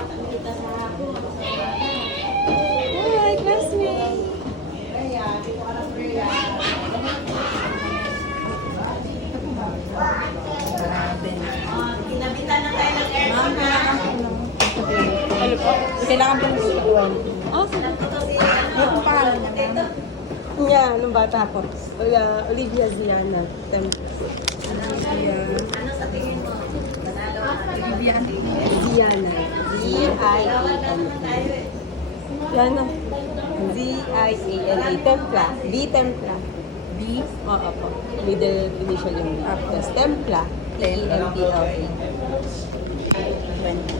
Hi, classmate! Kinabitan na tayo ng aircon na. Ano po? Kailangan po ng siguan. Oh, Yung pangalan niya, ma'am? niya, nung bata po. Olivia Ziana. Ano sa tingin mo? Panalo ka. Ziana. Z-I-A-N-A. Ziana. Z-I-A-N-A. Templa. B. Templa. B? Oo po. Middle initial yung B. Tapos Templa. T-E-M-P-L-A. 20.